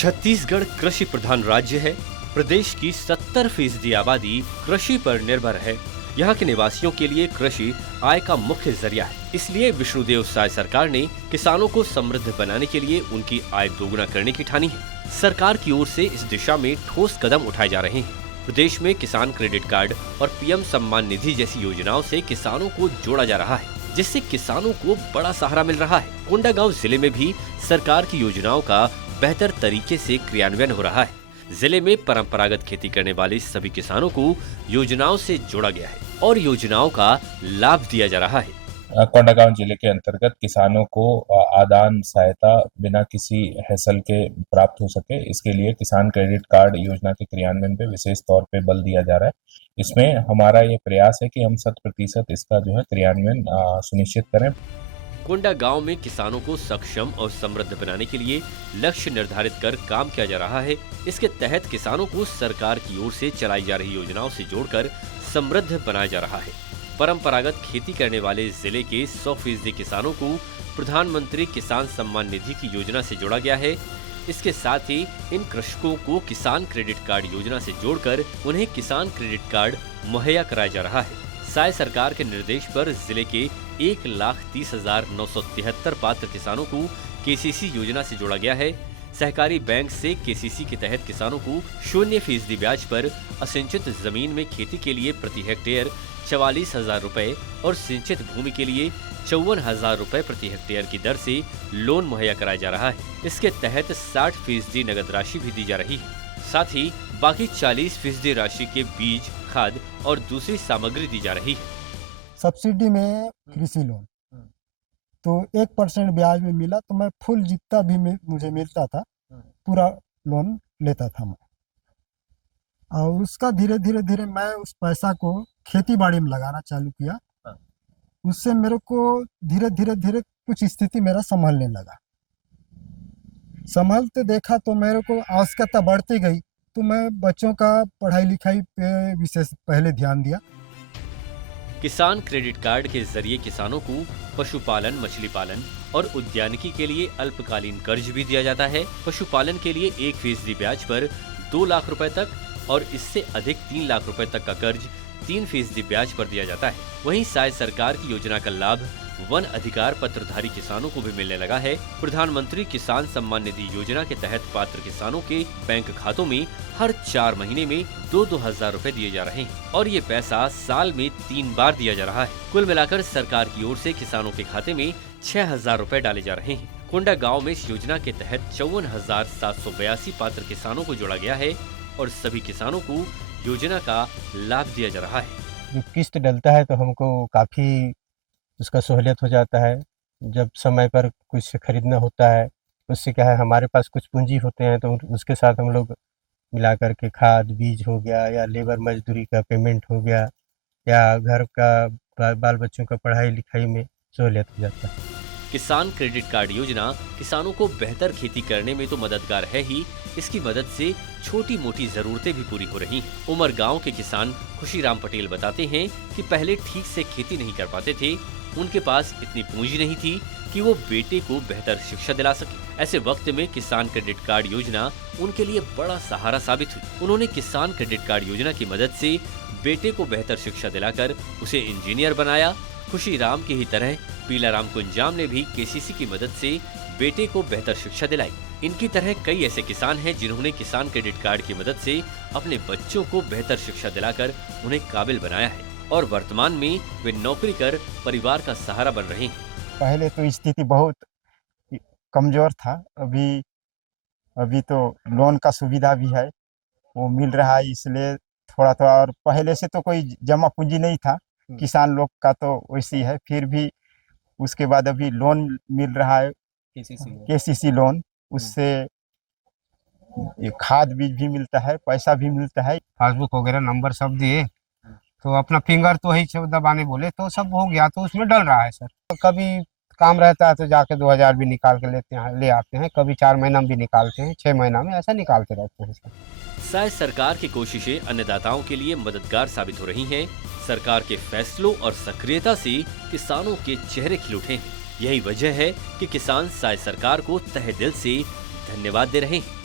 छत्तीसगढ़ कृषि प्रधान राज्य है। प्रदेश की 70% आबादी कृषि पर निर्भर है। यहाँ के निवासियों के लिए कृषि आय का मुख्य जरिया है। इसलिए विष्णुदेव साय सरकार ने किसानों को समृद्ध बनाने के लिए उनकी आय दोगुना करने की ठानी है। सरकार की ओर से इस दिशा में ठोस कदम उठाए जा रहे हैं। प्रदेश में किसान क्रेडिट कार्ड और पीएम सम्मान निधि जैसी योजनाओं से किसानों को जोड़ा जा रहा है, जिससे किसानों को बड़ा सहारा मिल रहा है। कोंडागांव जिले में भी सरकार की योजनाओं का बेहतर तरीके से क्रियान्वयन हो रहा है। जिले में परंपरागत खेती करने वाले सभी किसानों को योजनाओं से जोड़ा गया है और योजनाओं का लाभ दिया जा रहा है। कोंडागांव जिले के अंतर्गत किसानों को आदान सहायता बिना किसी हैसल के प्राप्त हो सके, इसके लिए किसान क्रेडिट कार्ड योजना के क्रियान्वयन पे विशेष तौर पे बल दिया जा रहा है। इसमें हमारा ये प्रयास है कि हम 100% इसका जो है क्रियान्वयन सुनिश्चित करें। कोंडागांव में किसानों को सक्षम और समृद्ध बनाने के लिए लक्ष्य निर्धारित कर काम किया जा रहा है। इसके तहत किसानों को सरकार की ओर से चलाई जा रही योजनाओं से जोड़कर समृद्ध बनाया जा रहा है। परंपरागत खेती करने वाले जिले के 100% किसानों को प्रधानमंत्री किसान सम्मान निधि की योजना से जोड़ा गया है। इसके साथ ही इन कृषकों को किसान क्रेडिट कार्ड योजना से जोड़कर उन्हें किसान क्रेडिट कार्ड मुहैया कराया जा रहा है। साय सरकार के निर्देश पर जिले के 1,30,973 पात्र किसानों को केसीसी योजना से जोड़ा गया है। सहकारी बैंक से केसीसी के तहत किसानों को 0% ब्याज पर असिंचित जमीन में खेती के लिए प्रति हेक्टेयर 44,000 रुपए और सिंचित भूमि के लिए 54,000 रुपए प्रति हेक्टेयर की दर से लोन मुहैया कराया जा रहा है। इसके तहत 60% नगद राशि भी दी जा रही है। साथ ही बाकी 40% राशि के बीज, खाद और दूसरी सामग्री दी जा रही है। सब्सिडी में कृषि लोन तो 1% ब्याज में मिला, तो मैं फुल जितना भी मुझे मिलता था पूरा लोन लेता था मैं। और उसका धीरे धीरे मैं उस पैसा को खेती बाड़ी में लगाना चालू किया। उससे मेरे को धीरे धीरे कुछ स्थिति मेरा संभलने लगा। संभलते देखा तो मेरे को आवश्यकता बढ़ती गई, तो मैं बच्चों का पढ़ाई लिखाई पे विशेष पहले ध्यान दिया। किसान क्रेडिट कार्ड के जरिए किसानों को पशुपालन, मछली पालन और उद्यानिकी के लिए अल्पकालीन कर्ज भी दिया जाता है। पशुपालन के लिए 1% ब्याज पर 2 लाख रुपए तक और इससे अधिक 3 लाख रुपए तक का कर्ज 3% ब्याज पर दिया जाता है। वहीं साय सरकार की योजना का लाभ वन अधिकार पत्रधारी किसानों को भी मिलने लगा है। प्रधानमंत्री किसान सम्मान निधि योजना के तहत पात्र किसानों के बैंक खातों में हर 4 महीने में 2-2 हजार रुपए दिए जा रहे हैं और ये पैसा साल में 3 बार दिया जा रहा है। कुल मिलाकर सरकार की ओर से किसानों के खाते में 6,000 रुपए डाले जा रहे हैं। कोंडागांव में इस योजना के तहत 54,782 पात्र किसानों को जोड़ा गया है और सभी किसानों को योजना का लाभ दिया जा रहा है। जो किस्त डलता है तो हमको काफ़ी उसका सहूलियत हो जाता है। जब समय पर कुछ खरीदना होता है, उससे क्या है हमारे पास कुछ पूंजी होते हैं, तो उसके साथ हम लोग मिला करके खाद बीज हो गया या लेबर मजदूरी का पेमेंट हो गया या घर का बाल बच्चों का पढ़ाई लिखाई में सहूलियत हो जाता है। किसान क्रेडिट कार्ड योजना किसानों को बेहतर खेती करने में तो मददगार है ही, इसकी मदद से छोटी मोटी जरूरतें भी पूरी हो रही हैं। उमर गांव के किसान खुशीराम पटेल बताते हैं कि पहले ठीक से खेती नहीं कर पाते थे। उनके पास इतनी पूंजी नहीं थी कि वो बेटे को बेहतर शिक्षा दिला सके। ऐसे वक्त में किसान क्रेडिट कार्ड योजना उनके लिए बड़ा सहारा साबित हुई। उन्होंने किसान क्रेडिट कार्ड योजना की मदद से बेटे को बेहतर शिक्षा दिलाकर उसे इंजीनियर बनाया। खुशीराम की ही तरह पीलाराम कुंजाम ने भी केसीसी की मदद से बेटे को बेहतर शिक्षा दिलाई। इनकी तरह कई ऐसे किसान हैं जिन्होंने किसान क्रेडिट कार्ड की मदद से अपने बच्चों को बेहतर शिक्षा दिलाकर उन्हें काबिल बनाया है और वर्तमान में वे नौकरी कर परिवार का सहारा बन रहे हैं। पहले तो स्थिति बहुत कमजोर था, अभी तो लोन का सुविधा भी है, वो मिल रहा है, इसलिए थोड़ा और पहले से तो कोई जमा पूंजी नहीं था किसान लोग का, तो वैसी है। फिर भी उसके बाद अभी लोन मिल रहा है केसीसी लोन, उससे ये खाद बीज भी मिलता है, पैसा भी मिलता है। पासबुक वगैरह नंबर सब दिए तो अपना फिंगर तो ही दबाने बोले तो सब हो गया, तो उसमें डल रहा है सर। तो कभी काम रहता है तो जाके 2,000 भी निकाल के ले आते हैं, कभी 4 महीना में भी निकालते हैं, 6 महीना में, ऐसा निकालते रहते हैं सर। साय सरकार की कोशिशें अन्नदाताओं के लिए मददगार साबित हो रही हैं। सरकार के फैसलों और सक्रियता से किसानों के चेहरे खिल उठे हैं। यही वजह है कि किसान साय सरकार को तहे दिल से धन्यवाद दे रहे हैं।